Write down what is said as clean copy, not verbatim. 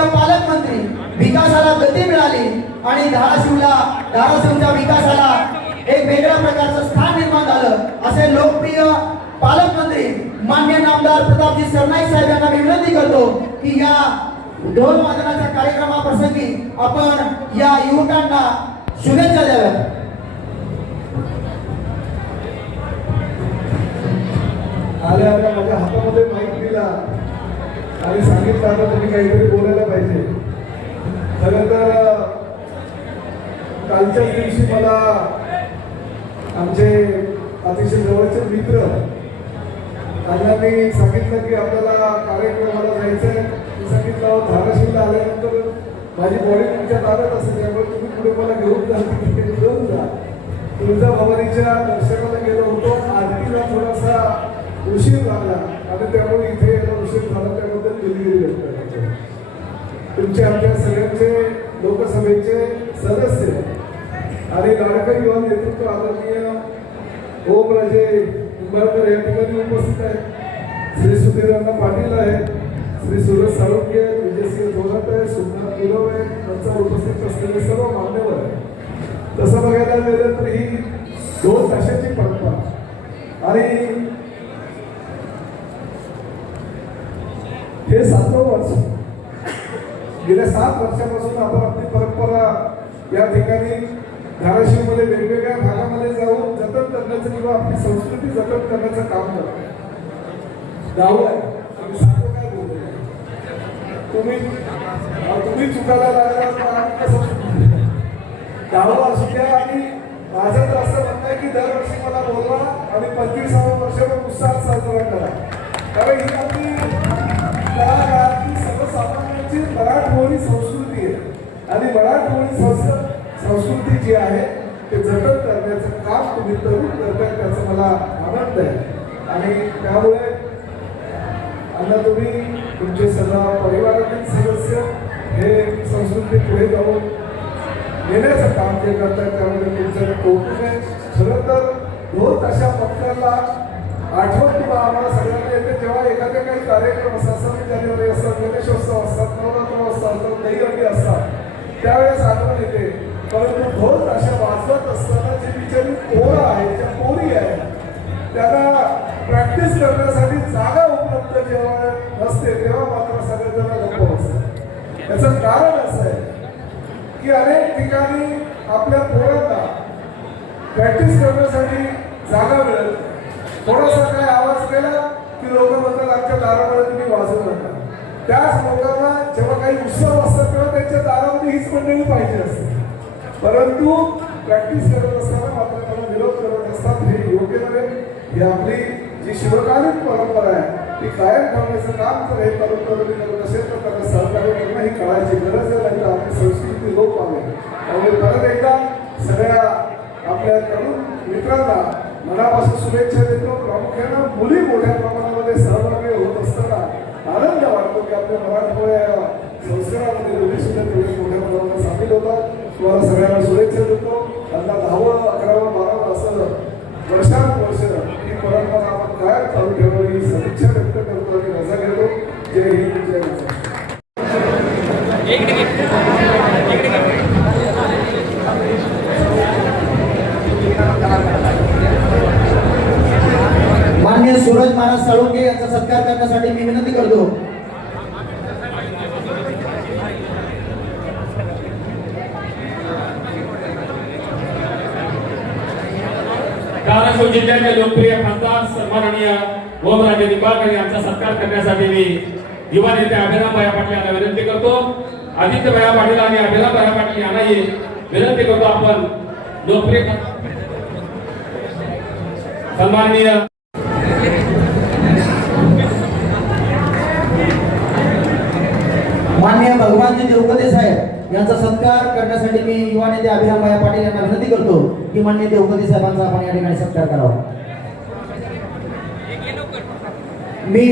माननीय पालकमंत्री विकासाला गती मिळाली आणि धाराशिवच्या विकासाला एक वेगळ्या प्रकारचं स्थान निर्माण झालं असे लोकप्रिय पालकमंत्री माननीय नामदार प्रतापजी सरनाईक साहेब यांना मी विनंती करतो की या ढोल वादनाच्या कार्यक्रमाप्रसंगी आपण या युवकांना शुभेच्छा द्याव्यात। आल्या माझ्या हातामध्ये माईक दिला आणि सांगितलं आता तुम्ही काहीतरी बोलायला पाहिजे। खरं तर कालच्याच दिवशी मला आमचे अतिशय जवळचे मित्र त्यांना मी सांगितलं की आपल्याला कार्यक्रमाला जायचंय। मी सांगितलं धाराशिवला आल्यानंतर माझी बॉडी तुमच्या ताब्यात असेल त्यामुळे तुम्ही पुढे मला घेऊन जा। तुळजाभवानीच्या दर्शनाला गेलो होतो, आरतीला थोडासा उशीर झाला आणि त्यामुळे इथे उशीर झाला, त्याबद्दल दिलगिरी व्यक्त करतो। तुमचे आमच्या सगळ्यांचे लोकसभेचे सदस्य आणि लाडकं युवा नेतृत्व आदरणीय ओमराजे निंबाळकर या ठिकाणी उपस्थित आहेत। श्री सुधीरांना पाटील आहेत, श्री सुरज साळुंखे, विजयसिंह थोरात आहे, सोमनाथ गुरव आहे, त्यांचा उपस्थित असलेले सर्व मान्यवर आहेत। तसं बघायला गेलं तर ही 2 तासाची परंपरा आणि हे 7वं वर्ष। गेल्या 7 वर्षापासून आपण आपली परंपरा या ठिकाणी धाराशिवमध्ये वेगवेगळ्या भागामध्ये जाऊन जतन करण्याचं किंवा आपली संस्कृती जतन करण्याचं काम करतो। गाव आहे आम्ही सांगतो काय बोलतो, तुम्ही चुकायला लागला गाव असू द्या। आणि माझं तर असं म्हणणं आहे की दरवर्षी मला बोलवा आणि 25व्या वर्षावर उत्साह साजरा करा, कारण ही आपली कलाकारांची सर्वसामान्यांची मराठमोळी संस्कृती आहे आणि मराठमोळी संस्कृती जी आहे ते जतन करण्याचं काम तुम्ही तरुण करताय, त्याचा मला आनंद आहे। आणि त्यामुळे आता तुम्ही तुमचे सर्व परिवारातील सदस्य हे संस्कृती पुढे जाऊन नेण्याचं काम जे करतायत त्यामुळे तुमचं कौतुक आहे। खरं तर 2 ताशा पथकाला आठवण तुम्हाला आम्हाला सगळ्यांना येते जेव्हा एखाद्या काही कार्यक्रम असतात, 26 जानेवारी असतात, गणेशोत्सव असतात, नवरात्र असतात, दहीहंडी असतात, त्यावेळेस आठवण येते। परंतु 2 ताशा वाजवत असताना जी बिचारी पोरं आहेत, ज्या पोरी आहेत, त्यांना प्रॅक्टिस करण्यासाठी जागा उपलब्ध जेव्हा नसते तेव्हा मात्र सगळेजण गप्प असतात। याचं कारण असं आहे की अनेक ठिकाणी आपल्या पोरांना प्रॅक्टिस करण्यासाठी जागा मिळत, थोडासा काय आवाज केला की लोक म्हणतात आमच्या दारामध्ये तुम्ही वाजवू नका। त्याच लोकांना जेव्हा काही उत्सव असतात तेव्हा त्यांच्या दारामध्ये हीच मंडळी पाहिजे असते, परंतु प्रॅक्टिस करत असताना मात्र त्यांना विरोध करत असतात। हे योग्य नव्हे। ही आपली जी शिवकालीन परंपरा आहे ती कायम ठेवण्याचं काम जर हे तरुण तरुणी करत असेल तर त्यांना सहकार्य करणं ही काळाची गरज आहे, नाही तर आपली संस्कृती लोप पावेल। त्यामुळे परत एकदा सगळ्या आपल्या तरुण मित्रांना मनापासून शुभेच्छा देतो। प्रामुख्यानं मुली मोठ्या प्रमाणामध्ये सहभागी होत असताना आनंद वाटतो की आपल्या मराठमोळ्या संस्कारामध्ये मुली सुद्धा तेवढी मोठ्या प्रमाणात सामील होतात। तुम्हाला सगळ्यांना शुभेच्छा देतो। त्यांना 10वं 11वं 12वं असं वर्षानुवर्ष ही परंपरा आपण कायम चालू ठेवावी ही सदिच्छा व्यक्त करतो आणि रजा घेतो। जय हिंद, जय महाराष्ट्र। माननीय सूरज महाराज साळुंखे यांचा सत्कार करण्यासाठी मी विनंती करतो। धाराशिव जिल्ह्याचे लोकप्रिय खासदार सन्माननीय ओमराजे निंबाळकर यांचा सत्कार करण्यासाठी मी युवा नेते अभिराम भाया पाटील यांना विनंती करतो। आदित्य भाया पाटील आणि अभिराम भाया पाटील यांनाही विनंती करतो आपण लोकप्रिय सन्माननीय माननीय भगवानजी देवकते साहेब यांचा सत्कार करण्यासाठी मी युवा नेते अभिराम भाया पाटील यांना विनंती करतो की माननीय देवकते साहेबांचा आपण या ठिकाणी सत्कार करावा। मी